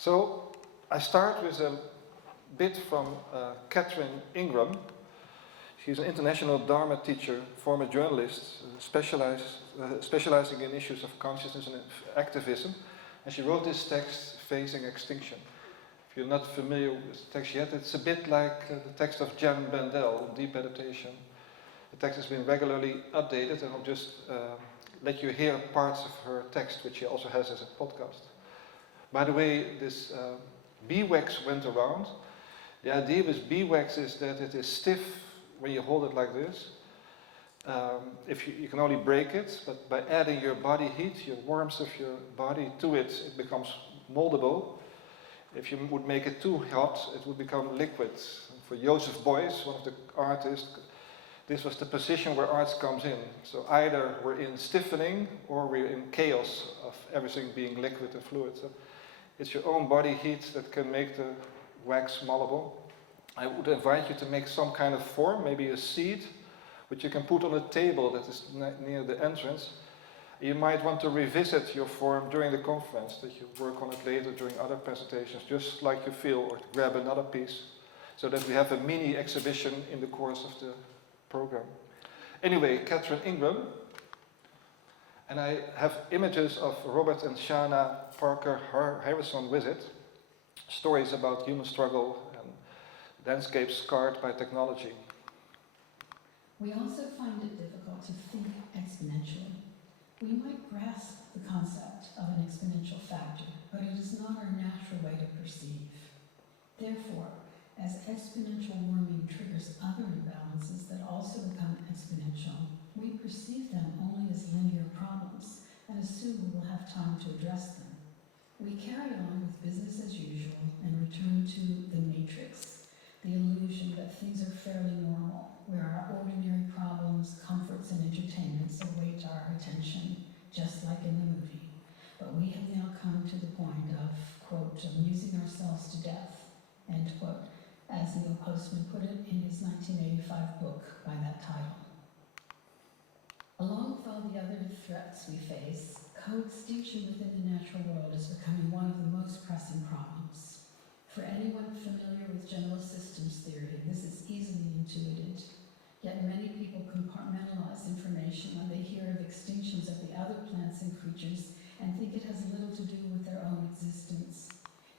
So I start with a bit from Catherine Ingram. She's an international Dharma teacher, former journalist, specializing in issues of consciousness and activism. And she wrote this text, Facing Extinction. If you're not familiar with the text yet, it's a bit like the text of Jan Bendel, Deep Meditation. The text has been regularly updated, and I'll just let you hear parts of her text, which she also has as a podcast. By the way, this beeswax went around. The idea with beeswax is that it is stiff when you hold it like this. If you can only break it, but by adding your body heat, your warmth of your body to it, it becomes moldable. If you would make it too hot, it would become liquid. For Joseph Beuys, one of the artists, this was the position where art comes in. So either we're in stiffening or we're in chaos of everything being liquid and fluid. So it's your own body heat that can make the wax malleable. I would invite you to make some kind of form, maybe a seed, which you can put on a table that is near the entrance. You might want to revisit your form during the conference, that you work on it later during other presentations, just like you feel, or grab another piece, so that we have a mini exhibition in the course of the program. Anyway, Catherine Ingram, and I have images of Robert and Shana Parker Harrison with it, stories about human struggle and landscapes scarred by technology. We also find it difficult to think exponentially. We might grasp the concept of an exponential factor, but it is not our natural way to perceive. Therefore, as exponential warming triggers other imbalances that also become exponential, we perceive them only as linear problems and assume we will have time to address them. We carry on with business as usual and return to the matrix, the illusion that things are fairly normal, where our ordinary problems, comforts, and entertainments await our attention, just like in the movie. But we have now come to the point of, quote, amusing ourselves to death, end quote, as Neil Postman put it in his 1985 book by that title. Along with all the other threats we face, coextinction within the natural world is becoming one of the most pressing problems. For anyone familiar with general systems theory, this is easily intuited. Yet many people compartmentalize information when they hear of extinctions of the other plants and creatures and think it has little to do with their own existence.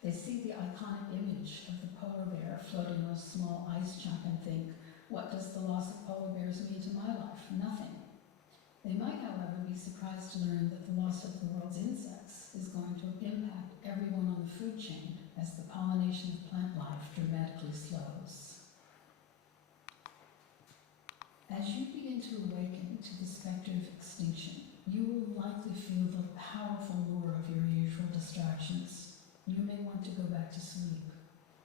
They see the iconic image of the polar bear floating on a small ice chunk and think, what does the loss of polar bears mean to my life? Nothing. They might, however, be surprised to learn that the loss of the world's insects is going to impact everyone on the food chain as the pollination of plant life dramatically slows. As you begin to awaken to the specter of extinction, you will likely feel the powerful lure of your usual distractions. You may want to go back to sleep,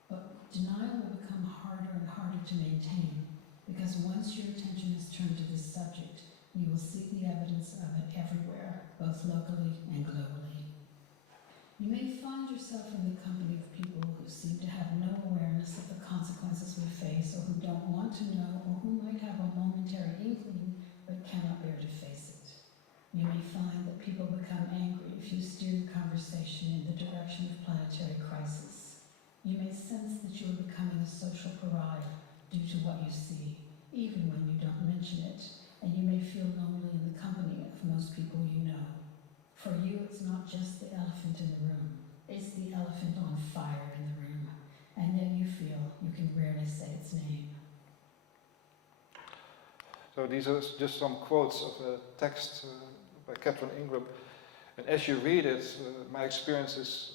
but denial will become harder and harder to maintain, because once your attention is turned to this subject, you will see the evidence of it everywhere, both locally and globally. You may find yourself in the company of people who seem to have no awareness of the consequences we face, or who don't want to know, or who might have a momentary inkling but cannot bear to face it. You may find that people become angry if you steer the conversation in the direction of planetary crisis. You may sense that you are becoming a social pariah due to what you see, even when you don't mention it, and you may feel lonely in the company of most people you know. For you, it's not just the elephant in the room, it's the elephant on fire in the room, and yet you feel you can rarely say its name. So these are just some quotes of a text by Catherine Ingram. And as you read it, my experience is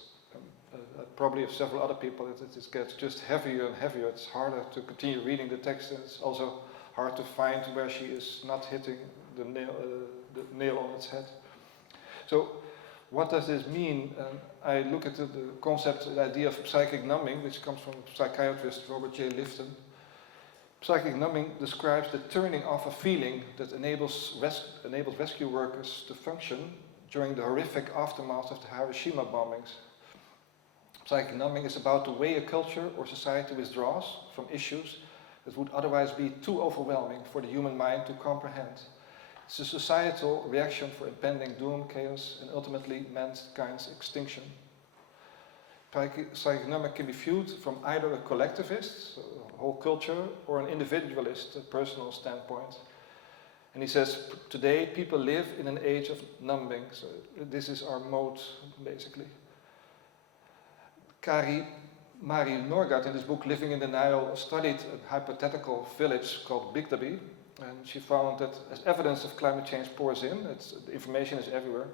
probably of several other people, it gets just heavier and heavier. It's harder to continue reading the text, and it's also hard to find where she is not hitting the nail on its head. So what does this mean? I look at the concept, the idea of psychic numbing, which comes from psychiatrist Robert J. Lifton. Psychic numbing describes the turning off a feeling that enables rescue workers to function during the horrific aftermath of the Hiroshima bombings. Psychic numbing is about the way a culture or society withdraws from issues that would otherwise be too overwhelming for the human mind to comprehend. It's a societal reaction for impending doom, chaos, and ultimately mankind's extinction. psychonomic can be viewed from either a collectivist, so a whole culture, or an individualist, a personal standpoint. And he says, today people live in an age of numbing, so this is our mode, basically. Mari Norgaard, in this book, Living in Denial, studied a hypothetical village called Bygdaby, and she found that as evidence of climate change pours in, the information is everywhere,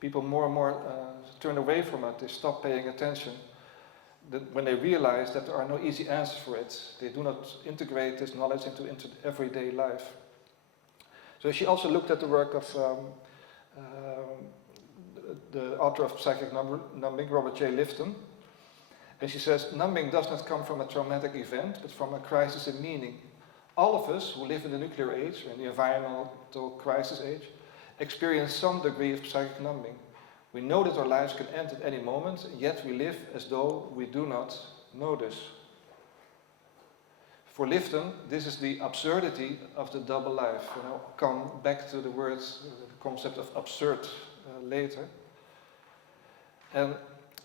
people more and more turn away from it, they stop paying attention. When they realize that there are no easy answers for it, they do not integrate this knowledge into everyday life. So she also looked at the work of the author of Psychic Numbing, Robert J. Lifton, and she says, numbing does not come from a traumatic event, but from a crisis in meaning. All of us who live in the nuclear age, or in the environmental crisis age, experience some degree of psychic numbing. We know that our lives can end at any moment, yet we live as though we do not know this. For Lifton, this is the absurdity of the double life. And I'll come back to the words, the concept of absurd later. And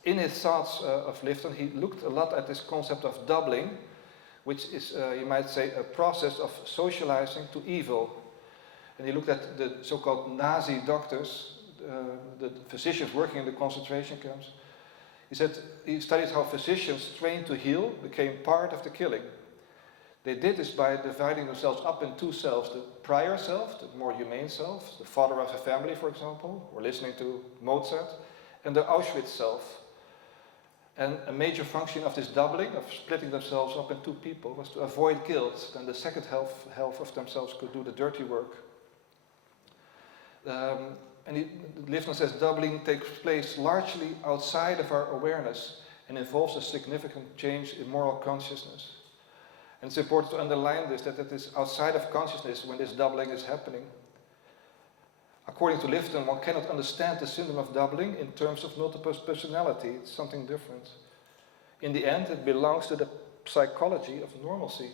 in his thoughts of Lifton, he looked a lot at this concept of doubling, which is, you might say, a process of socializing to evil. And he looked at the so-called Nazi doctors, the physicians working in the concentration camps. He said he studied how physicians trained to heal became part of the killing. They did this by dividing themselves up in two selves, the prior self, the more humane self, the father of a family, for example, or listening to Mozart, and the Auschwitz self. And a major function of this doubling, of splitting themselves up in two people, was to avoid guilt. Then the second half of themselves could do the dirty work. And Lifton says doubling takes place largely outside of our awareness and involves a significant change in moral consciousness. And it's important to underline this, that it is outside of consciousness when this doubling is happening. According to Lifton, one cannot understand the syndrome of doubling in terms of multiple personality. It's something different. In the end, it belongs to the psychology of normalcy.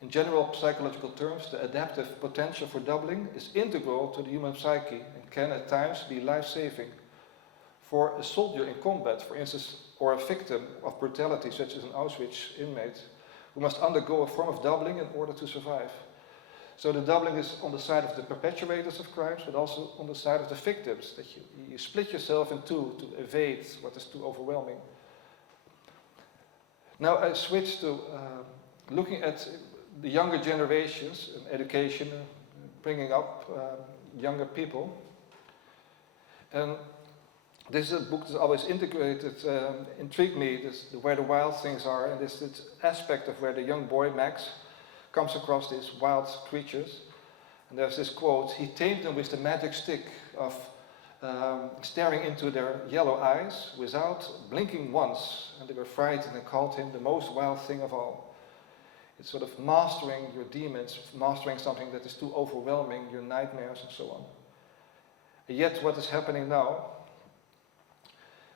In general psychological terms, the adaptive potential for doubling is integral to the human psyche and can at times be life-saving. For a soldier in combat, for instance, or a victim of brutality, such as an Auschwitz inmate, who must undergo a form of doubling in order to survive. So the doubling is on the side of the perpetuators of crimes, but also on the side of the victims, that you split yourself in two to evade what is too overwhelming. Now I switch to looking at the younger generations and education, bringing up younger people. And this is a book that's always intrigued me, Where the Wild Things Are, and this aspect of where the young boy, Max, comes across these wild creatures. And there's this quote, he tamed them with the magic stick of staring into their yellow eyes without blinking once, and they were frightened and called him the most wild thing of all. It's sort of mastering your demons, mastering something that is too overwhelming, your nightmares and so on. And yet what is happening now,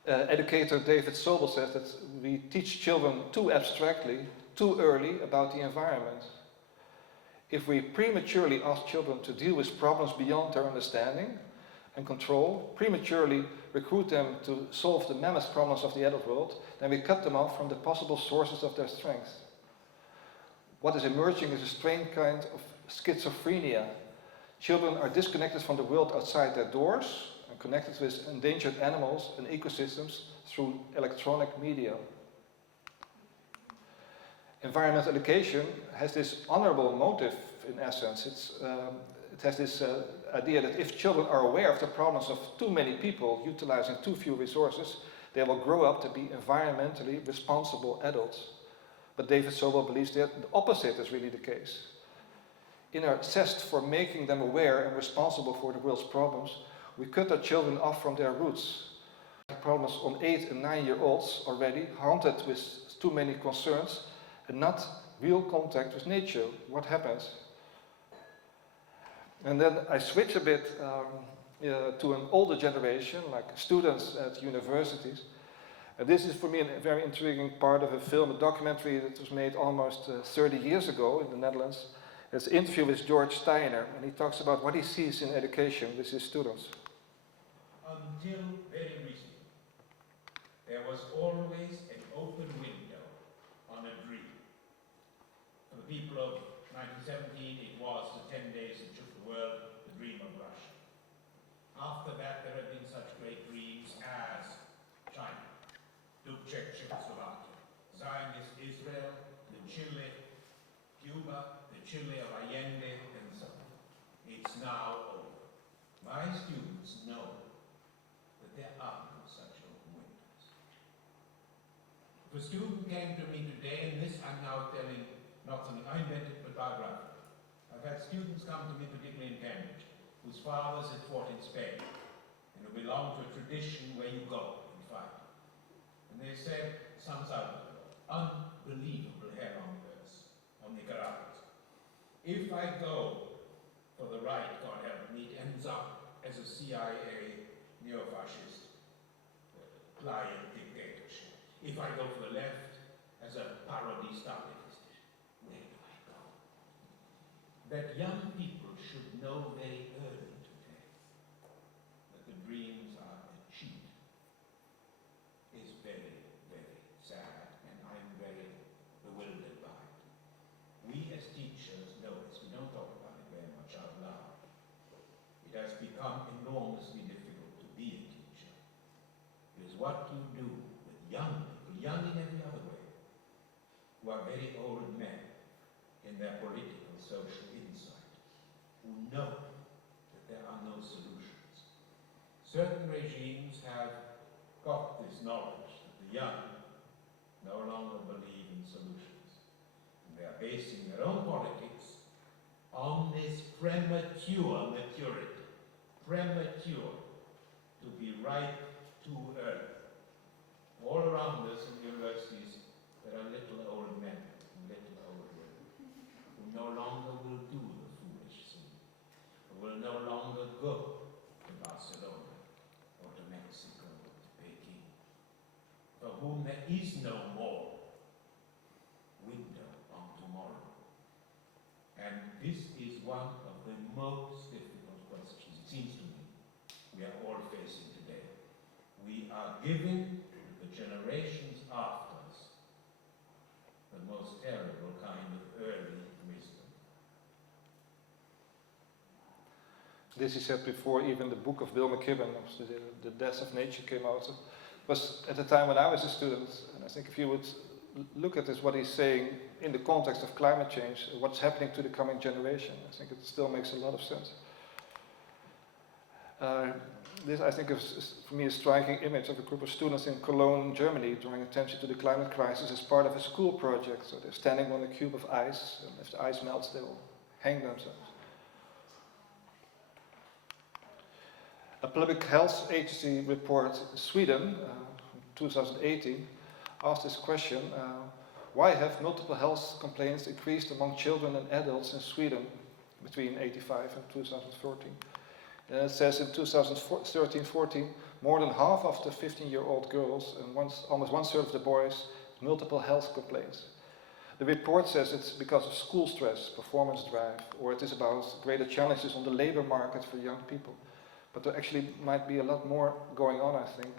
educator David Sobel says that we teach children too abstractly, too early about the environment. If we prematurely ask children to deal with problems beyond their understanding and control, prematurely recruit them to solve the mammoth problems of the adult world, then we cut them off from the possible sources of their strength. What is emerging is a strange kind of schizophrenia. Children are disconnected from the world outside their doors and connected with endangered animals and ecosystems through electronic media. Environmental education has this honorable motive, in essence. It has this idea that if children are aware of the problems of too many people utilizing too few resources, they will grow up to be environmentally responsible adults. But David Sobel believes that the opposite is really the case. In our zest for making them aware and responsible for the world's problems, we cut our children off from their roots. Problems on 8 and 9-year-olds already, haunted with too many concerns, and not real contact with nature. What happens? And then I switch a bit to an older generation, like students at universities. And this is for me a very intriguing part of a film, a documentary that was made almost 30 years ago in the Netherlands. It's an interview with George Steiner, and he talks about what he sees in education with his students. Until very recently, there was always an open window on a dream. For the people of 1917, it was the 10 days that shook the world, the dream of Russia. After that, there have been such great dreams as China, Czech Czechoslovakia, Zionist Israel, the Chile, Cuba, the Chile of Allende, and so on. It's now over. My students know that there are no such open windows. If a student came to me today, and this I'm now telling not something I invented, but biographical. I've had students come to me, particularly in Cambridge, whose fathers had fought in Spain, and who belonged to a tradition where you go and fight. And they said, sums out, unbelievable hair on the verse, on Nicaragua. If I go for the right, God help me, it ends up as a CIA neo-fascist client dictatorship. If I go for the left, as a parody Stalinist, where do I go? That young people should know very early today that the dreams are a cheat is very, very sad, and I'm very bewildered by it. We as teachers know this. We don't talk about it very much out loud. It has become enormously difficult to be a teacher. Because what you do with young people, young in every other way, who are very old men in their political, social insight, who know that there are no solutions. Certain regimes have got this knowledge that the young no longer believe in solutions. And they are basing their own politics on this premature maturity, premature to be ripe too early. All around us in universities, there are little old men and little old women who no longer will do the foolish thing, who will no longer go to Barcelona or to Mexico or to Beijing, for whom there is no more window on tomorrow. And this is one of the most difficult questions, it seems to me, we are all facing today. We are giving the generations after us the most terrible kind of early wisdom. This he said before even the book of Bill McKibben, The Death of Nature, came out. It was at the time when I was a student, and I think if you would look at this, what he's saying in the context of climate change, what's happening to the coming generation, I think it still makes a lot of sense. This, I think, is for me a striking image of a group of students in Cologne, Germany, drawing attention to the climate crisis as part of a school project. So they're standing on a cube of ice, and if the ice melts, they will hang themselves. A public health agency report in Sweden, 2018, asked this question, why have multiple health complaints increased among children and adults in Sweden between 1985 and 2014? And it says in 2013-14, more than half of the 15-year-old girls and almost one-third of the boys multiple health complaints. The report says it's because of school stress, performance drive, or it is about greater challenges on the labor market for young people. But there actually might be a lot more going on, I think.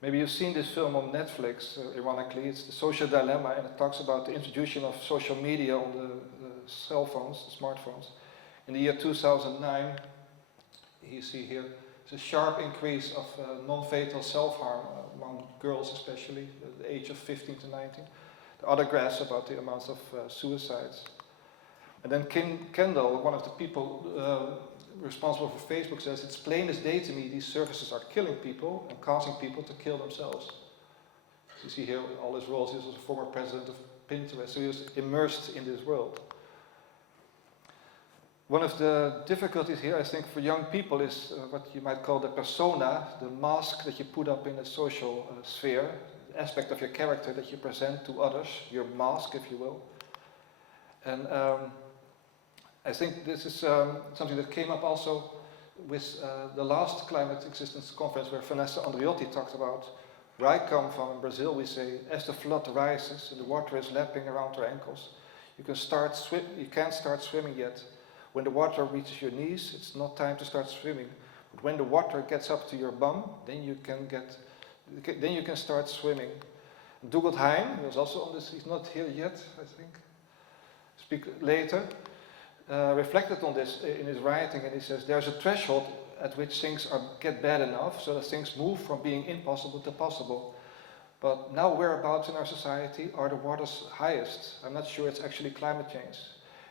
Maybe you've seen this film on Netflix, ironically. It's The Social Dilemma, and it talks about the introduction of social media on the cell phones, the smartphones. In the year 2009, you see here, there's a sharp increase of non-fatal self-harm among girls especially, the age of 15 to 19. The other graphs about the amounts of suicides. And then Kim Kendall, one of the people responsible for Facebook, says, it's plain as day to me, these services are killing people and causing people to kill themselves. You see here all his roles. He was a former president of Pinterest, so he was immersed in this world. One of the difficulties here, I think, for young people is what you might call the persona, the mask that you put up in a social sphere, the aspect of your character that you present to others, your mask, if you will. And I think this is something that came up also with the last ClimateExistence conference where Vanessa Andriotti talked about. Where I come from, in Brazil, we say, as the flood rises and the water is lapping around our ankles, you can't start swimming yet. When the water reaches your knees, it's not time to start swimming. But when the water gets up to your bum, then you can get Then you can start swimming. Dougald Heim, who was also on this, he's not here yet, I think, speak later, reflected on this in his writing, and he says there's a threshold at which things get bad enough so that things move from being impossible to possible. But now whereabouts in our society are the waters highest? I'm not sure it's actually climate change.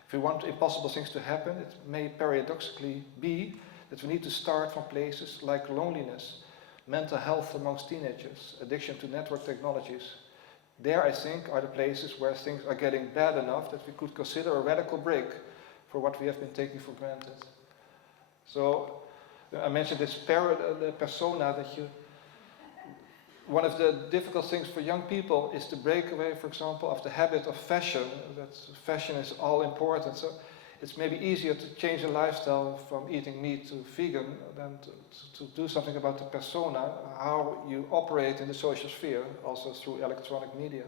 If we want impossible things to happen, it may paradoxically be that we need to start from places like loneliness, mental health amongst teenagers, addiction to network technologies. There, I think, are the places where things are getting bad enough that we could consider a radical break for what we have been taking for granted. So, I mentioned this persona that one of the difficult things for young people is to break away, for example, of the habit of fashion. That fashion is all important. So it's maybe easier to change a lifestyle from eating meat to vegan than to do something about the persona, how you operate in the social sphere, also through electronic media.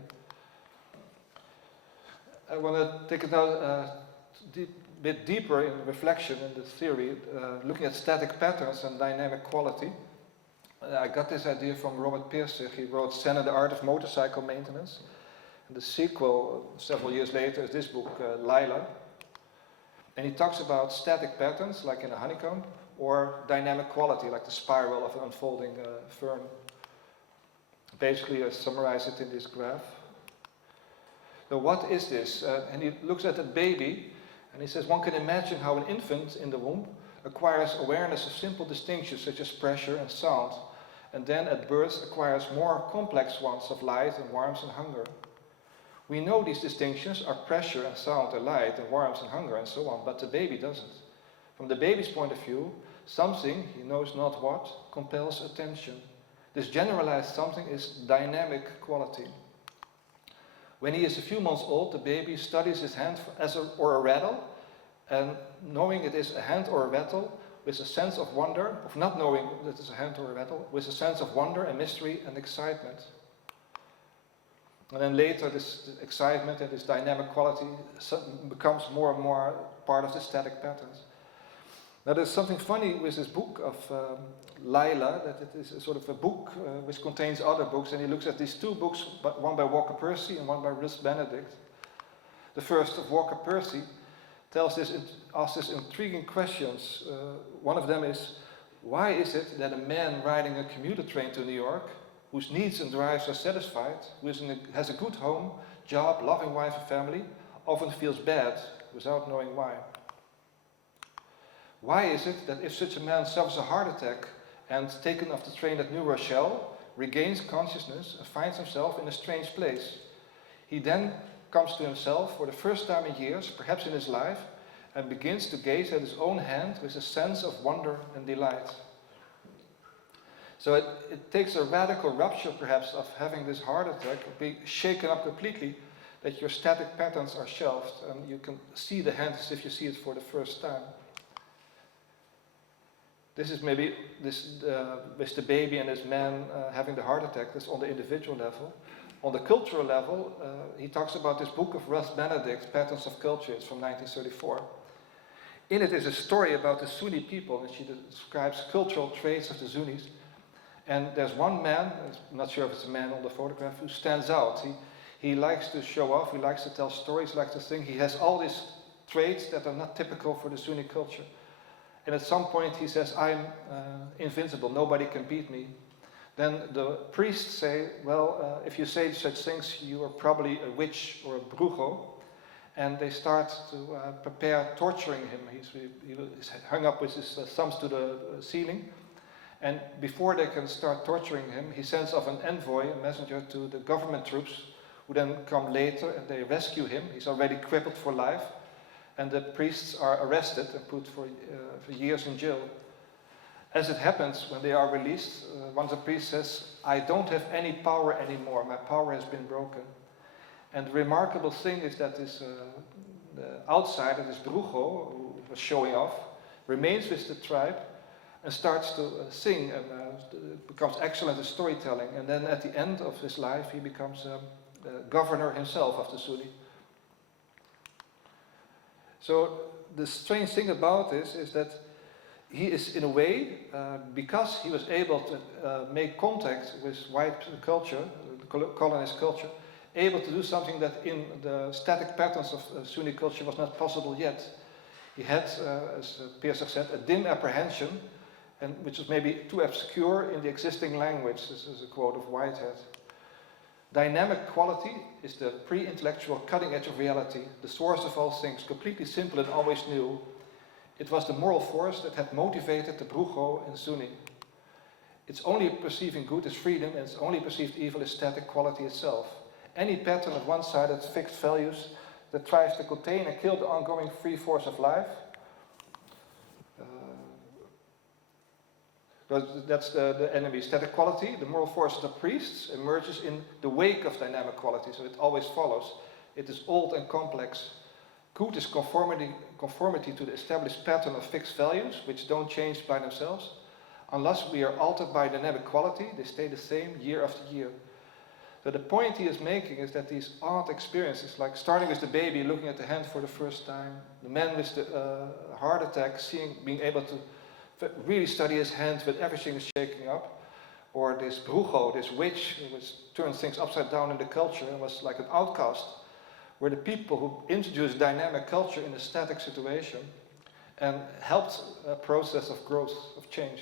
I want to take it now a bit deeper in reflection in the theory, looking at static patterns and dynamic quality. I got this idea from Robert Pirsig. He wrote Zen and the Art of Motorcycle Maintenance. And the sequel, several years later, is this book, Lila. And he talks about static patterns, like in a honeycomb, or dynamic quality, like the spiral of an unfolding fern. Basically, I summarize it in this graph. So what is this? And he looks at a baby, and he says, one can imagine how an infant in the womb acquires awareness of simple distinctions such as pressure and sound, and then at birth acquires more complex ones of light and warmth and hunger. We know these distinctions are pressure and sound and light and warmth and hunger and so on, but the baby doesn't. From the baby's point of view, something, he knows not what, compels attention. This generalized something is dynamic quality. When he is a few months old, the baby studies his hand or a rattle, and knowing it is a hand or a rattle, with a sense of wonder, of not knowing that it's a hand or a rattle, with a sense of wonder and mystery and excitement. And then later this excitement and this dynamic quality becomes more and more part of the static patterns. Now there's something funny with this book of Lila, that it is a sort of a book which contains other books, and he looks at these two books, one by Walker Percy and one by Russ Benedict. The first of Walker Percy asks this intriguing questions. One of them is, why is it that a man riding a commuter train to New York, whose needs and drives are satisfied, who has a good home, job, loving wife and family, often feels bad without knowing why? Why is it that if such a man suffers a heart attack and taken off the train at New Rochelle, regains consciousness and finds himself in a strange place, he then comes to himself for the first time in years, perhaps in his life, and begins to gaze at his own hand with a sense of wonder and delight. So it takes a radical rupture, perhaps, of having this heart attack, be shaken up completely, that your static patterns are shelved, and you can see the hand as if you see it for the first time. This is maybe with the baby and this man having the heart attack. That's on the individual level. On the cultural level, he talks about this book of Russ Benedict, Patterns of Culture. It's from 1934. In it is a story about the Sunni people, and she describes cultural traits of the Sunnis. And there's one man, I'm not sure if it's a man on the photograph, who stands out. He likes to show off, he likes to tell stories, likes to sing. He has all these traits that are not typical for the Sunni culture. And at some point he says, I'm invincible, nobody can beat me. Then the priests say, well, if you say such things, you are probably a witch or a brujo. And they start to prepare torturing him. He's hung up with his thumbs to the ceiling. And before they can start torturing him, he sends off an envoy, a messenger, to the government troops, who then come later and they rescue him. He's already crippled for life. And the priests are arrested and put for years in jail. As it happens, when they are released, one of the priests says, I don't have any power anymore, my power has been broken. And the remarkable thing is that this the outsider, this brujo, who was showing off, remains with the tribe and starts to sing and becomes excellent at storytelling. And then at the end of his life, he becomes governor himself of the Sunni. So the strange thing about this is that he is, in a way, because he was able to make contact with white culture, colonist culture, able to do something that in the static patterns of Sunni culture was not possible yet. He had, as Piers has said, a dim apprehension, and which was maybe too obscure in the existing language. This is a quote of Whitehead. Dynamic quality is the pre-intellectual cutting edge of reality, the source of all things, completely simple and always new. It was the moral force that had motivated the Brujo in Sunni. Its only perceiving good is freedom, and its only perceived evil is static quality itself. Any pattern of one-sided fixed values that tries to contain and kill the ongoing free force of life. That's the enemy. Static quality, the moral force of the priests, emerges in the wake of dynamic quality, so it always follows. It is old and complex. Good is conformity to the established pattern of fixed values, which don't change by themselves. Unless we are altered by dynamic quality, they stay the same year after year. So the point he is making is that these odd experiences, like starting with the baby looking at the hand for the first time, the man with the heart attack being able to really study his hand when everything is shaking up, or this Brujo, this witch, which turned things upside down in the culture and was like an outcast, were the people who introduced dynamic culture in a static situation and helped a process of growth, of change.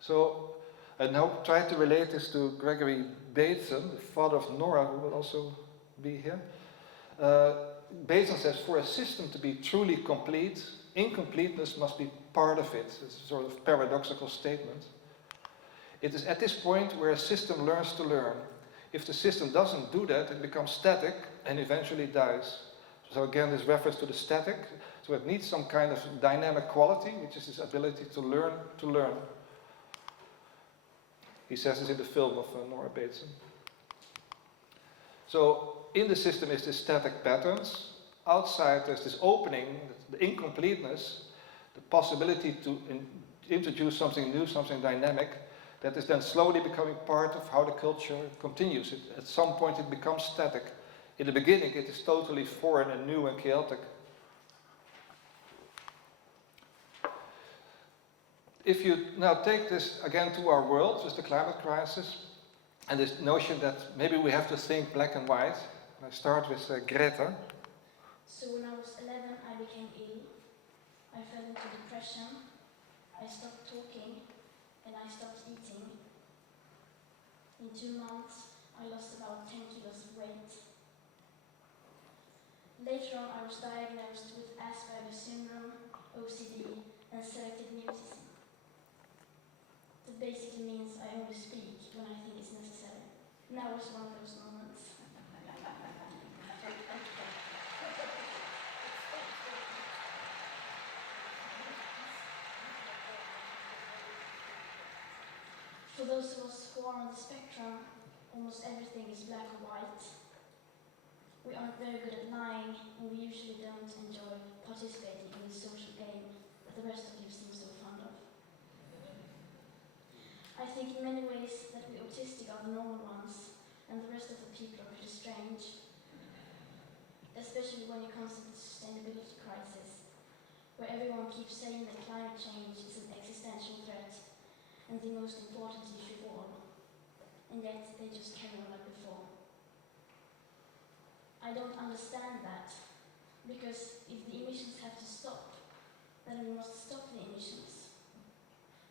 So I now try to relate this to Gregory Bateson, the father of Nora, who will also be here. Bateson says, for a system to be truly complete, incompleteness must be part of it. It's a sort of paradoxical statement. It is at this point where a system learns to learn. If the system doesn't do that, it becomes static and eventually dies. So again, this reference to the static. So it needs some kind of dynamic quality, which is this ability to learn to learn. He says this in the film of Nora Bateson. So in the system is this static patterns. Outside there's this opening, the incompleteness, the possibility to introduce something new, something dynamic, that is then slowly becoming part of how the culture continues. At some point it becomes static. In the beginning it is totally foreign and new and chaotic. If you now take this again to our world, just the climate crisis, and this notion that maybe we have to think black and white, and I start with Greta. So when I was 11, I became ill. I fell into depression. I stopped talking, and I stopped eating. In 2 months, I lost about 10 kilos of weight. Later on, I was diagnosed with Asperger's syndrome, OCD, and selective mutism. That basically means I only speak when I think it's necessary. Now was one of those moments. For those of us who are on the spectrum, almost everything is black or white. We aren't very good at lying, and we usually don't enjoy participating in the social game that the rest of you seem so fond of. I think in many ways that we autistic are the normal ones, and the rest of the people are pretty strange. Especially when it comes to the sustainability crisis, where everyone keeps saying that climate change is an existential threat and the most important issue of all, and yet they just carry on like before. I don't understand that, because if the emissions have to stop, then we must stop the emissions.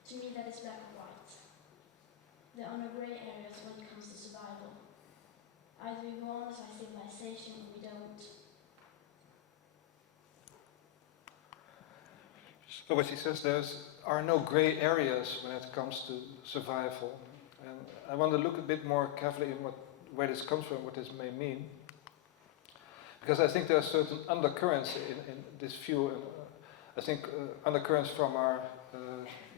To me that is black or white. There are no grey areas when it comes to survival. Either we go on as our civilization or we don't. So what she says, there are no grey areas when it comes to survival. And I want to look a bit more carefully in where this comes from, what this may mean. Because I think there are certain undercurrents in this view. I think undercurrents from our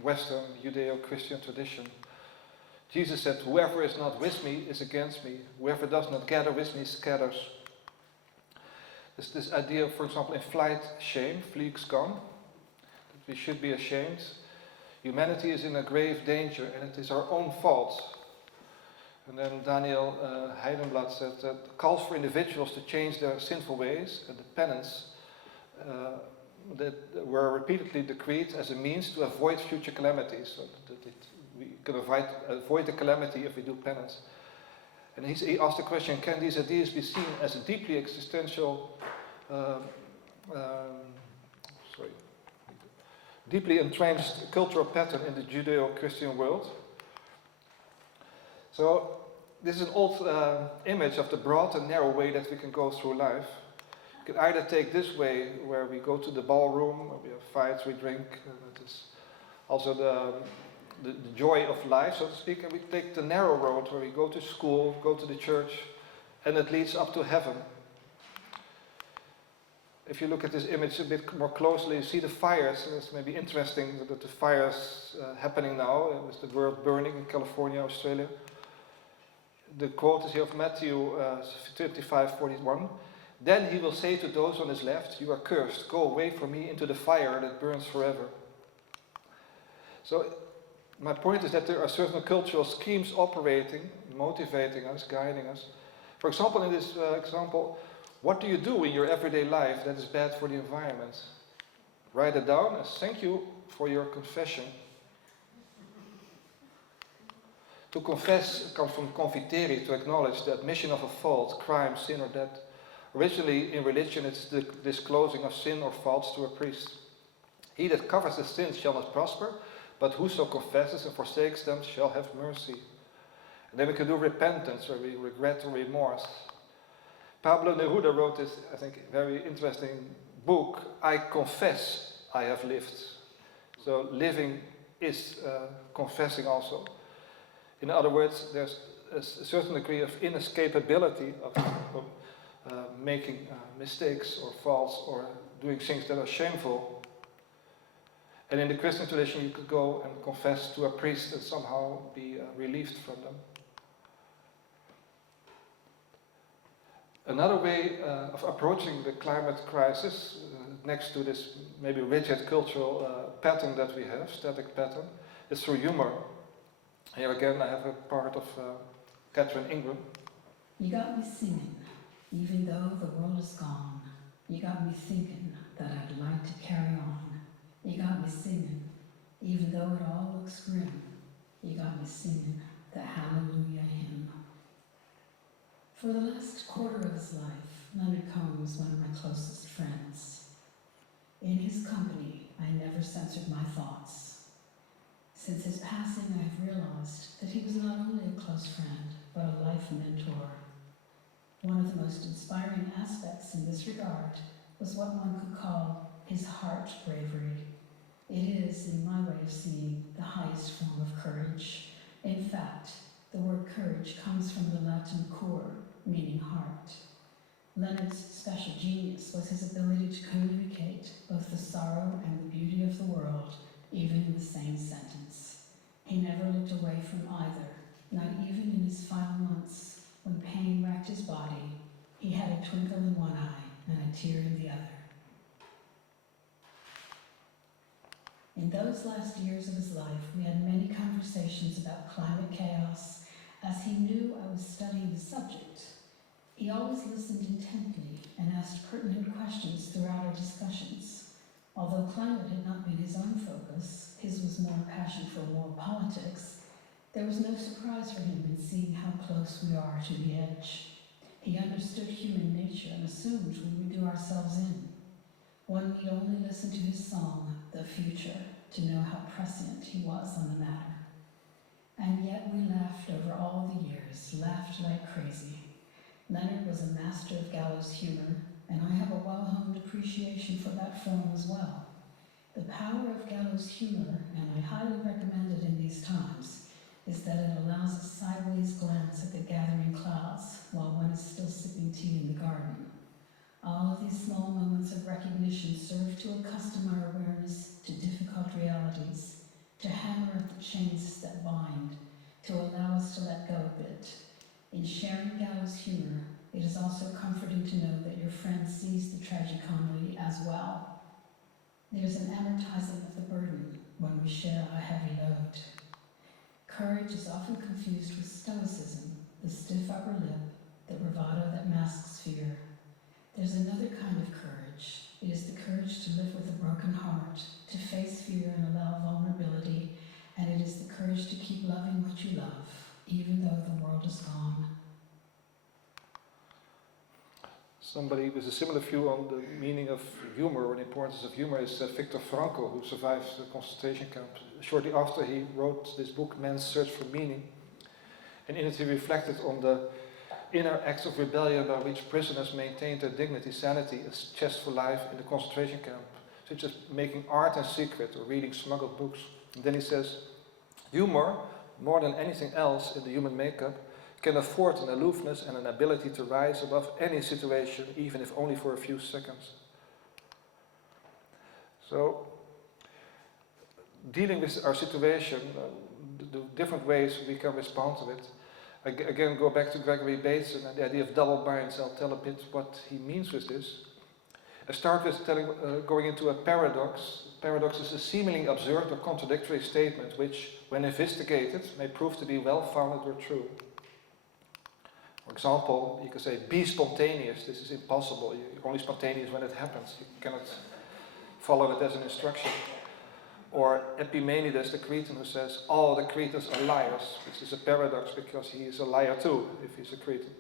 Western Judeo-Christian tradition. Jesus said, whoever is not with me is against me. Whoever does not gather with me scatters. There's this idea, for example, in flight shame, fleeks gone. We should be ashamed. Humanity is in a grave danger and it is our own fault. And then Daniel Heidenblad said that calls for individuals to change their sinful ways and the penance that were repeatedly decreed as a means to avoid future calamities, so we can avoid the calamity if we do penance. And he asked the question, can these ideas be seen as a deeply existential, deeply entrenched cultural pattern in the Judeo-Christian world? So this is an old image of the broad and narrow way that we can go through life. You can either take this way, where we go to the ballroom, where we have fights, we drink, that is also the joy of life, so to speak, and we take the narrow road, where we go to school, go to the church, and it leads up to heaven. If you look at this image a bit more closely, you see the fires, and it's maybe interesting that the fires happening now, with the world burning in California, Australia. The quote is here of Matthew 25:41. Then he will say to those on his left, you are cursed, go away from me into the fire that burns forever. So my point is that there are certain cultural schemes operating, motivating us, guiding us. For example, in this example, what do you do in your everyday life that is bad for the environment? Write it down as thank you for your confession. To confess comes from confiteri, to acknowledge the admission of a fault, crime, sin or death. Originally, in religion, it's the disclosing of sin or faults to a priest. He that covers his sins shall not prosper, but whoso confesses and forsakes them shall have mercy. And then we can do repentance, where we regret or remorse. Pablo Neruda wrote this, I think, very interesting book, I Confess I Have Lived. So living is confessing also. In other words, there's a certain degree of inescapability of making mistakes or faults or doing things that are shameful. And in the Christian tradition, you could go and confess to a priest and somehow be relieved from them. Another way of approaching the climate crisis, next to this maybe rigid cultural pattern that we have, static pattern, is through humor. Here again, I have a part of Catherine Ingram. You got me singing, even though the world is gone. You got me thinking that I'd like to carry on. You got me singing, even though it all looks grim. You got me singing the Hallelujah hymn. For the last quarter of his life, Leonard Cohen was one of my closest friends. In his company, I never censored my thoughts. Since his passing, I have realized that he was not only a close friend, but a life mentor. One of the most inspiring aspects in this regard was what one could call his heart bravery. It is, in my way of seeing, the highest form of courage. In fact, the word courage comes from the Latin cor, meaning heart. Leonard's special genius was his ability to communicate both the sorrow and the beauty of the world, even in the same sentence. He never looked away from either, not even in his final months, when pain racked his body. He had a twinkle in one eye and a tear in the other. In those last years of his life, we had many conversations about climate chaos, as he knew I was studying the subject. He always listened intently and asked pertinent questions throughout our discussions. Although climate had not been his own focus, his was more a passion for world politics, there was no surprise for him in seeing how close we are to the edge. He understood human nature and assumed we would do ourselves in. One need only listen to his song, The Future, to know how prescient he was on the matter. And yet we laughed over all the years, laughed like crazy. Leonard was a master of Gallows humor, and I have a well-honed appreciation for that form as well. The power of Gallows humor, and I highly recommend it in these times, is that it allows a sideways glance at the gathering clouds while one is still sipping tea in the garden. All of these small moments of recognition serve to accustom our awareness to difficult realities, to hammer at the chains that bind, to allow us to let go a bit. In sharing Gallows humor, it is also comforting to know that your friend sees the tragicomedy as well. There's an amortizing of the burden when we share a heavy load. Courage is often confused with stoicism, the stiff upper lip, the bravado that masks fear. There's another kind of courage, It is the courage to live with a broken heart, to face fear and allow vulnerability, and it is the courage to keep loving what you love, even though the world is gone. Somebody with a similar view on the meaning of humor or the importance of humor is Viktor Frankl, who survived the concentration camp. Shortly after he wrote this book, Man's Search for Meaning, and in it he reflected on the inner acts of rebellion by which prisoners maintained their dignity, sanity, and zest for life in the concentration camp, such as making art in secret or reading smuggled books. And then he says, humor, more than anything else in the human makeup, can afford an aloofness and an ability to rise above any situation, even if only for a few seconds. So, dealing with our situation, the different ways we can respond to it. Again, go back to Gregory Bateson and the idea of double binds. I'll tell a bit what he means with this. I start with going into a paradox. Paradox is a seemingly absurd or contradictory statement which, when investigated, may prove to be well-founded or true. For example, you could say, be spontaneous. This is impossible. You're only spontaneous when it happens. You cannot follow it as an instruction. Or Epimenides, the Cretan, who says, all the Cretans are liars. This is a paradox because he is a liar too, if he's a Cretan.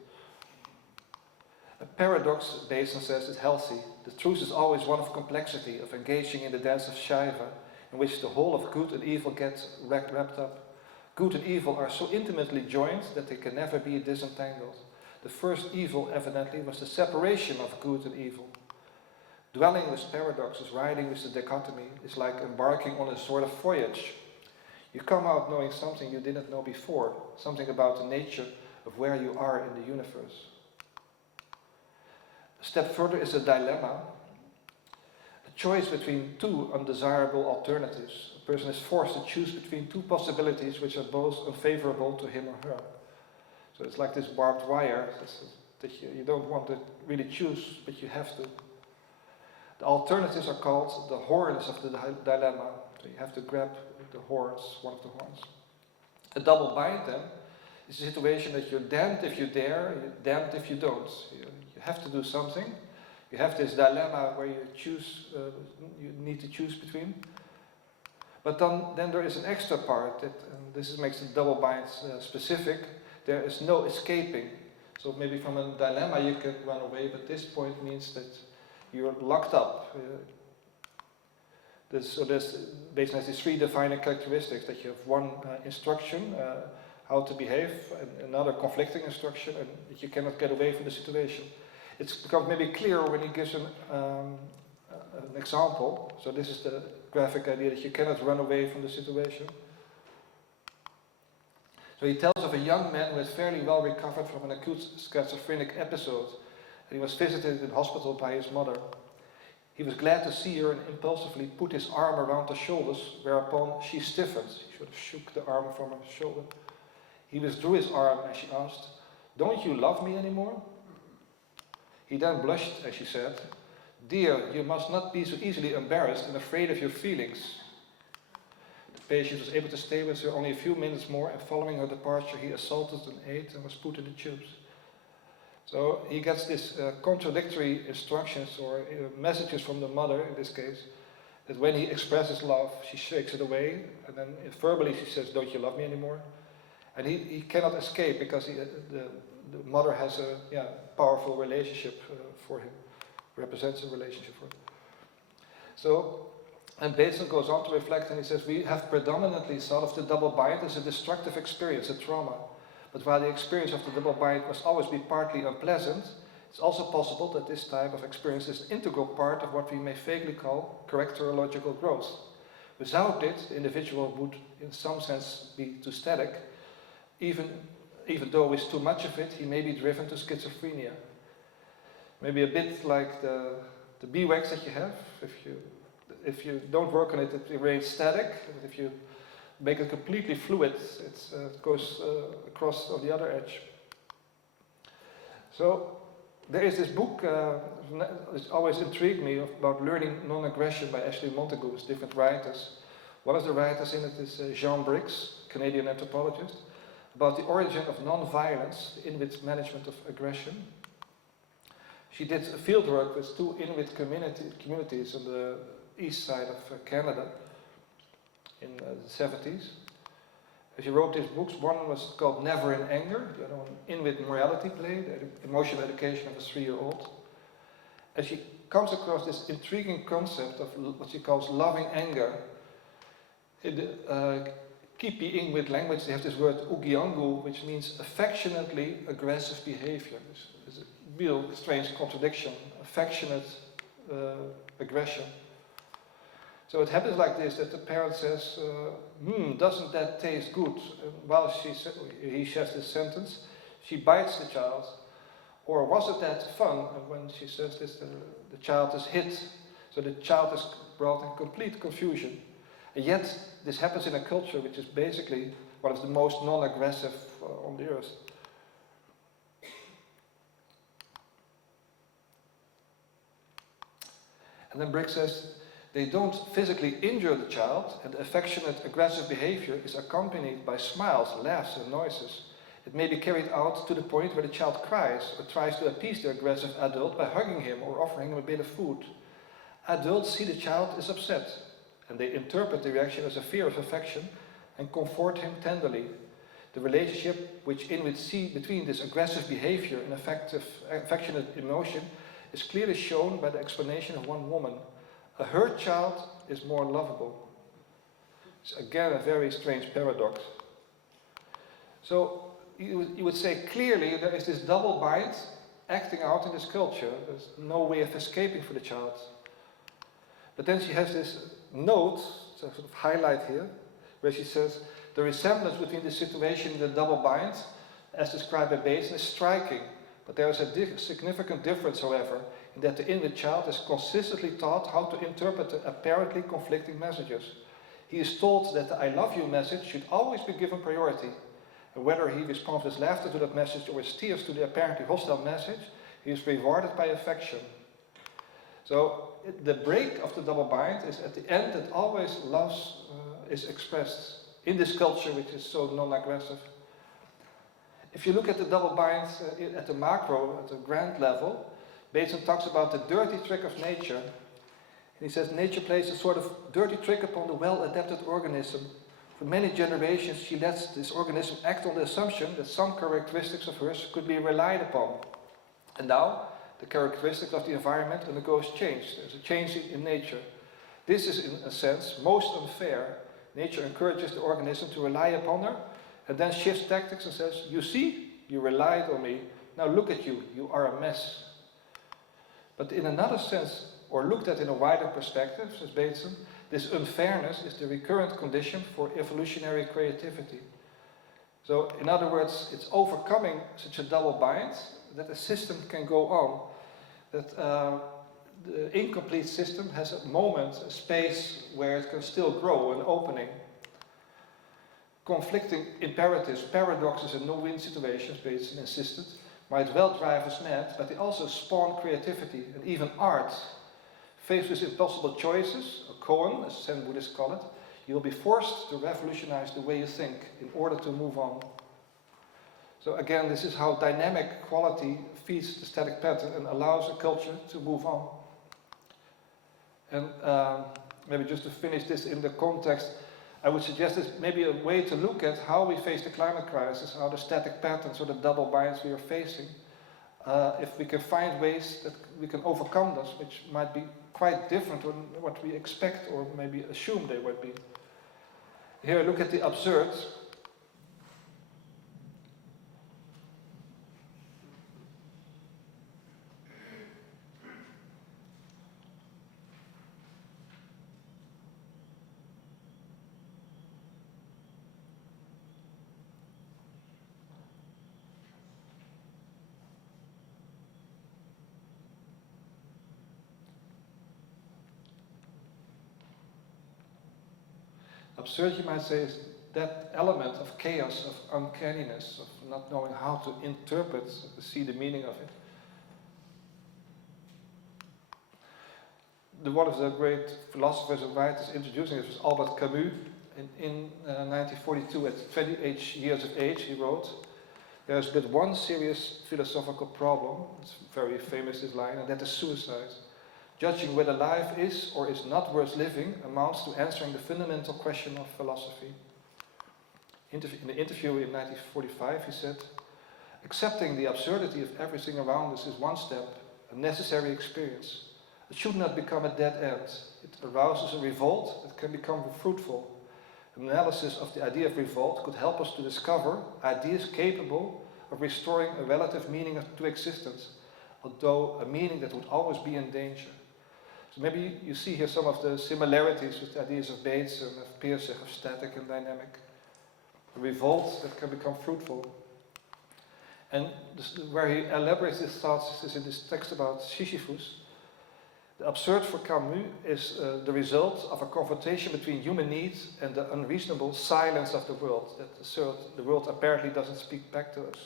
A paradox, Basin says, is healthy. The truth is always one of complexity, of engaging in the dance of Shiva, in which the whole of good and evil gets wrapped up. Good and evil are so intimately joined that they can never be disentangled. The first evil, evidently, was the separation of good and evil. Dwelling with paradoxes, riding with the dichotomy, is like embarking on a sort of voyage. You come out knowing something you didn't know before, something about the nature of where you are in the universe. A step further is a dilemma, a choice between two undesirable alternatives. A person is forced to choose between two possibilities which are both unfavorable to him or her. So it's like this barbed wire that you don't want to really choose, but you have to. The alternatives are called the horns of the dilemma. So you have to grab the horns, one of the horns. A double bind then is a situation that you're damned if you dare, you're damned if you don't. You have to do something. You have this dilemma where you choose, you need to choose between. But then there is an extra part, that, and this makes the double bind specific. There is no escaping. So maybe from a dilemma you can run away, but this point means that you're locked up. So there's basically these three defining characteristics, that you have one instruction, how to behave, and another conflicting instruction, and that you cannot get away from the situation. It's become maybe clearer when he gives an example. So this is the graphic idea that you cannot run away from the situation. So he tells of a young man who had fairly well recovered from an acute schizophrenic episode. And he was visited in hospital by his mother. He was glad to see her and impulsively put his arm around her shoulders, whereupon she stiffened. He sort of shook the arm from her shoulder. He withdrew his arm and she asked, "Don't you love me anymore?" He then blushed as she said, "Dear, you must not be so easily embarrassed and afraid of your feelings." The patient was able to stay with her only a few minutes more, and following her departure he assaulted and ate and was put in the tubes. So he gets this contradictory instructions or messages from the mother, in this case, that when he expresses love, she shakes it away, and then verbally she says, "Don't you love me anymore?" And he cannot escape because the mother has a powerful relationship for him, represents a relationship for him. So, and Bateson goes on to reflect and he says, we have predominantly thought of the double bind as a destructive experience, a trauma. But while the experience of the double bind must always be partly unpleasant, it's also possible that this type of experience is an integral part of what we may vaguely call characterological growth. Without it, the individual would in some sense be too static. Even though with too much of it, he may be driven to schizophrenia. Maybe a bit like the bee wax that you have. If you don't work on it, it remains static. But if you make it completely fluid, it goes across on the other edge. So there is this book which always intrigued me about learning non-aggression by Ashley Montagu with different writers. One of the writers in it is Jean Briggs, Canadian anthropologist, about the origin of non-violence, the Inuit management of aggression. She did field work with 2 Inuit communities on the east side of Canada in the 70s. She wrote these books. One was called Never in Anger, the other one Inuit Morality Play, the emotional education of a 3-year-old. And she comes across this intriguing concept of what she calls loving anger. In the Kipi Inuit language, they have this word ugiangu, which means affectionately aggressive behavior. It's a real strange contradiction, affectionate aggression. So it happens like this, that the parent says, doesn't that taste good? And while he says this sentence, she bites the child. Or was it that fun? And when she says this, the child is hit. So the child is brought in complete confusion. And yet, this happens in a culture which is basically one of the most non-aggressive on the earth. And then Brick says, they don't physically injure the child, and affectionate aggressive behavior is accompanied by smiles, laughs, and noises. It may be carried out to the point where the child cries or tries to appease the aggressive adult by hugging him or offering him a bit of food. Adults see the child is upset, and they interpret the reaction as a fear of affection and comfort him tenderly. The relationship which Inuit see between this aggressive behavior and affectionate emotion is clearly shown by the explanation of one woman. A hurt child is more lovable. It's again a very strange paradox. So you would say clearly there is this double bind acting out in this culture. There's no way of escaping for the child. But then she has this note, sort of highlight here, where she says the resemblance between the situation and the double bind, as described by Basin, is striking. But there is a significant difference, however, in that the Inuit child is consistently taught how to interpret the apparently conflicting messages. He is told that the I love you message should always be given priority, and whether he responds with laughter to that message or with tears to the apparently hostile message, he is rewarded by affection. So the break of the double bind is at the end that always love is expressed in this culture which is so non-aggressive. If you look at the double bind at the macro, at the grand level, Bateson talks about the dirty trick of nature. And he says nature plays a sort of dirty trick upon the well-adapted organism. For many generations she lets this organism act on the assumption that some characteristics of hers could be relied upon. And now the characteristics of the environment undergoes change. There's a change in nature. This is in a sense most unfair. Nature encourages the organism to rely upon her and then shifts tactics and says, you see, you relied on me. Now look at you, you are a mess. But in another sense, or looked at in a wider perspective, says Bateson, this unfairness is the recurrent condition for evolutionary creativity. So, in other words, it's overcoming such a double bind that a system can go on. That the incomplete system has a moment, a space where it can still grow, an opening. Conflicting imperatives, paradoxes, and no-win situations, Bateson insisted, might well drive us mad, but they also spawn creativity and even art. Faced with impossible choices, a koan, as Zen Buddhists call it, you will be forced to revolutionize the way you think in order to move on. So again, this is how dynamic quality feeds the static pattern and allows a culture to move on. And maybe just to finish this in the context, I would suggest this maybe a way to look at how we face the climate crisis, how the static patterns or the double binds we are facing, if we can find ways that we can overcome those, which might be quite different from what we expect or maybe assume they would be. Here I look at the absurd. Absurd, you might say, is that element of chaos, of uncanniness, of not knowing how to interpret, see the meaning of it. One of the great philosophers and writers introducing this was Albert Camus. In 1942, at 28 years of age, he wrote, There's but one serious philosophical problem, it's very famous this line, and that is suicide. Judging whether life is or is not worth living amounts to answering the fundamental question of philosophy. In the interview in 1945 he said, accepting the absurdity of everything around us is one step, a necessary experience. It should not become a dead end. It arouses a revolt that can become fruitful. An analysis of the idea of revolt could help us to discover ideas capable of restoring a relative meaning to existence, although a meaning that would always be in danger. So maybe you see here some of the similarities with the ideas of Bates and of Piasek, of static and dynamic. A revolt that can become fruitful. And where he elaborates his thoughts is in this text about Sisyphus. The absurd for Camus is the result of a confrontation between human needs and the unreasonable silence of the world, that the world apparently doesn't speak back to us.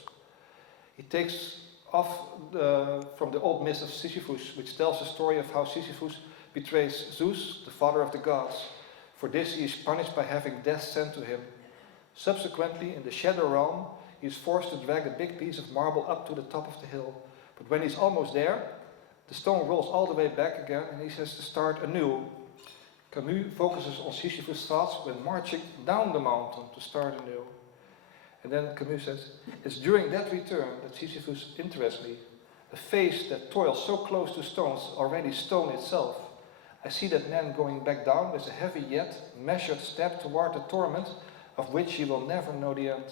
He takes off from the old myth of Sisyphus, which tells the story of how Sisyphus betrays Zeus, the father of the gods. For this he is punished by having death sent to him. Subsequently, in the shadow realm, he is forced to drag a big piece of marble up to the top of the hill. But when he's almost there, the stone rolls all the way back again and he has to start anew. Camus focuses on Sisyphus' thoughts when marching down the mountain to start anew. And then Camus says, it's during that return that Sisyphus interests me. A face that toils so close to stones, already stone itself. I see that man going back down with a heavy yet measured step toward the torment of which he will never know the end.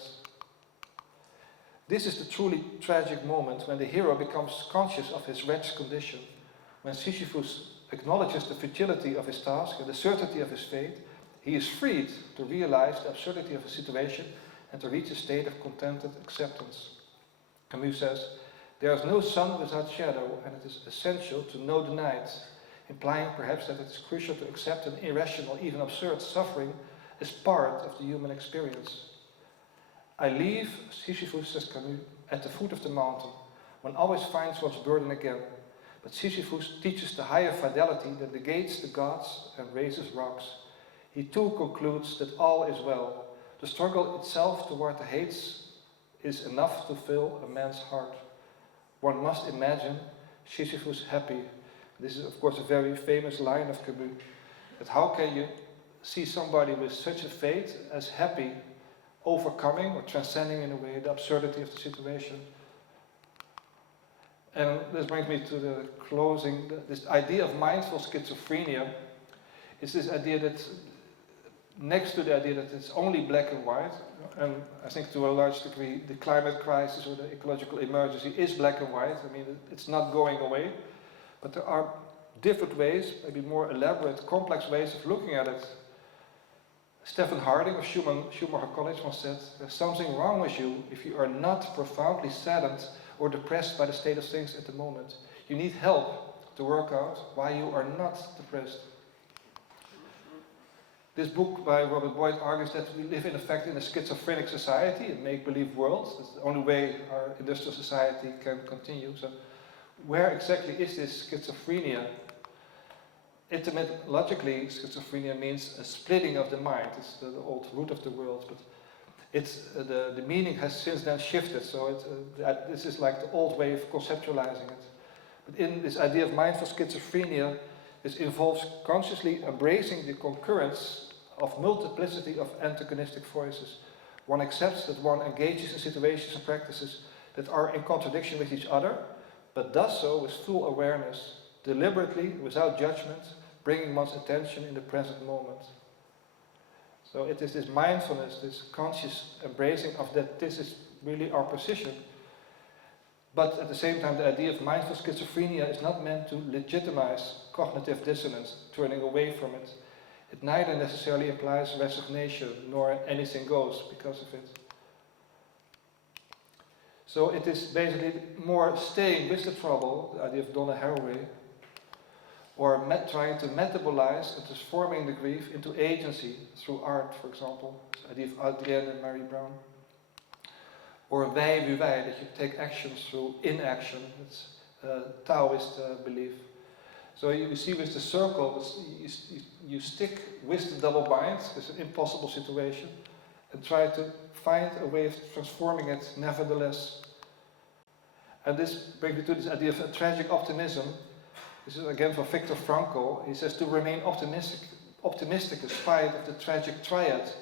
This is the truly tragic moment when the hero becomes conscious of his wretched condition. When Sisyphus acknowledges the futility of his task and the certainty of his fate, he is freed to realize the absurdity of his situation and to reach a state of contented acceptance. Camus says, there is no sun without shadow, and it is essential to know the night, implying perhaps that it is crucial to accept an irrational, even absurd suffering as part of the human experience. I leave, Sisyphus, says Camus, at the foot of the mountain. One always finds one's burden again. But Sisyphus teaches the higher fidelity that negates the gods and raises rocks. He too concludes that all is well. The struggle itself toward the hates is enough to fill a man's heart. One must imagine Sisyphus happy. This is, of course, a very famous line of Camus. That how can you see somebody with such a fate as happy, overcoming or transcending in a way the absurdity of the situation. And this brings me to the closing. This idea of mindful schizophrenia is this idea that, next to the idea that it's only black and white, and I think to a large degree the climate crisis or the ecological emergency is black and white. I mean, it's not going away, but there are different ways, maybe more elaborate, complex ways of looking at it. Stephen Harding of Schumacher College once said, there's something wrong with you if you are not profoundly saddened or depressed by the state of things at the moment. You need help to work out why you are not depressed. This book by Robert Boyd argues that we live in effect in a schizophrenic society, a make-believe world. That's the only way our industrial society can continue. So where exactly is this schizophrenia? Etymologically, schizophrenia means a splitting of the mind. It's the old root of the world, but it's the meaning has since then shifted. So this is like the old way of conceptualizing it. But in this idea of mindful schizophrenia, this involves consciously embracing the concurrence of multiplicity of antagonistic voices. One accepts that one engages in situations and practices that are in contradiction with each other, but does so with full awareness, deliberately, without judgment, bringing one's attention in the present moment. So it is this mindfulness, this conscious embracing of that this is really our position. But at the same time, the idea of mindful schizophrenia is not meant to legitimize cognitive dissonance, turning away from it. It neither necessarily implies resignation, nor anything goes because of it. So it is basically more staying with the trouble, the idea of Donna Haraway, or trying to metabolize and transforming the grief into agency through art, for example, the idea of Adrienne and Mary Brown. Or wij wie wij, that you take actions through inaction. It's Taoist belief. So you see with the circle, you stick with the double bind, it's an impossible situation, and try to find a way of transforming it nevertheless. And this brings me to this idea of a tragic optimism. This is again from Viktor Frankl. He says to remain optimistic in spite of the tragic triad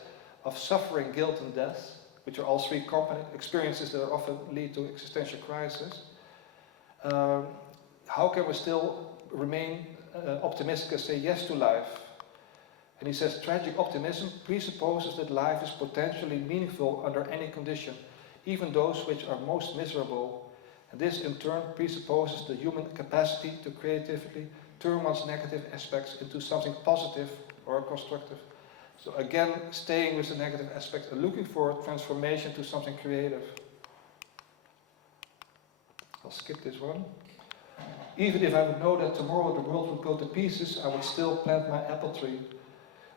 of suffering, guilt and death, which are all three experiences that often lead to existential crisis. How can we still remain optimistic and say yes to life? And he says tragic optimism presupposes that life is potentially meaningful under any condition, even those which are most miserable. And this in turn presupposes the human capacity to creatively turn one's negative aspects into something positive or constructive. So again, staying with the negative aspect and looking for transformation to something creative. I'll skip this one. Even if I would know that tomorrow the world would go to pieces, I would still plant my apple tree.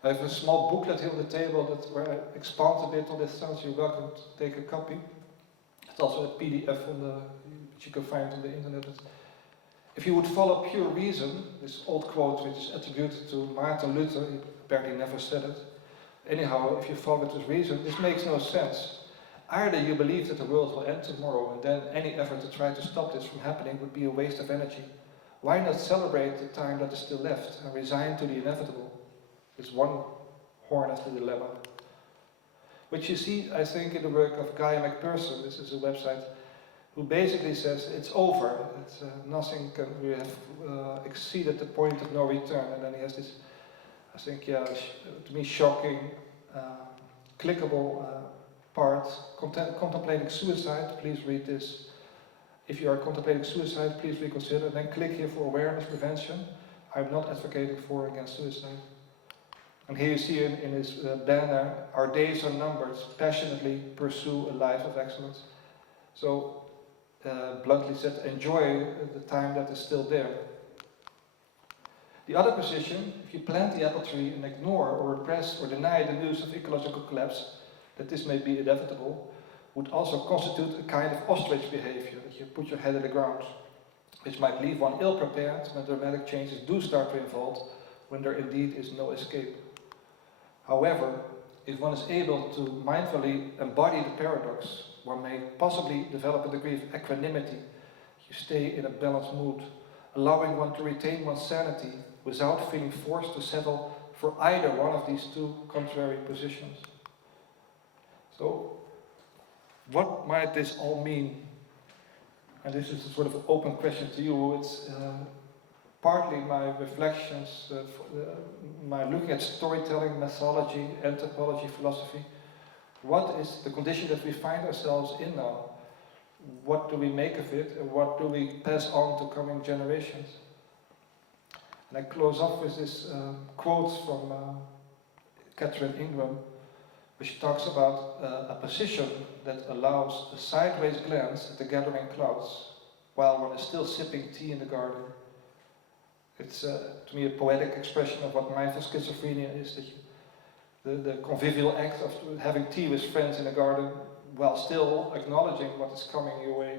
I have a small booklet here on the table where I expand a bit on this, so you're welcome to take a copy. It's also a PDF which you can find on the internet. If you would follow pure reason, this old quote which is attributed to Martin Luther, he apparently never said it. Anyhow, if you follow it with reason, this makes no sense. Either you believe that the world will end tomorrow, and then any effort to try to stop this from happening would be a waste of energy. Why not celebrate the time that is still left and resign to the inevitable? It's one horn of the dilemma. Which you see, I think, in the work of Guy McPherson. This is a website who basically says it's over. It's, nothing can, we have exceeded the point of no return. And then he has this, I think, yeah, to me shocking, clickable part, contemplating suicide. Please read this. If you are contemplating suicide, please reconsider. Then click here for awareness prevention. I'm not advocating for or against suicide. And here you see in his banner, our days are numbered, passionately pursue a life of excellence. So, bluntly said, enjoy the time that is still there. The other position, if you plant the apple tree and ignore or repress or deny the news of ecological collapse, that this may be inevitable, would also constitute a kind of ostrich behavior, that you put your head in the ground, which might leave one ill-prepared when dramatic changes do start to unfold, when there indeed is no escape. However, if one is able to mindfully embody the paradox, one may possibly develop a degree of equanimity. You stay in a balanced mood, allowing one to retain one's sanity without feeling forced to settle for either one of these two contrary positions. So, what might this all mean? And this is a sort of an open question to you. It's partly my reflections, my looking at storytelling, mythology, anthropology, philosophy. What is the condition that we find ourselves in now? What do we make of it, and what do we pass on to coming generations? And I close off with this quote from Catherine Ingram, which talks about a position that allows a sideways glance at the gathering clouds while one is still sipping tea in the garden. It's, to me, a poetic expression of what mindful schizophrenia is, that the convivial act of having tea with friends in the garden while still acknowledging what is coming your way.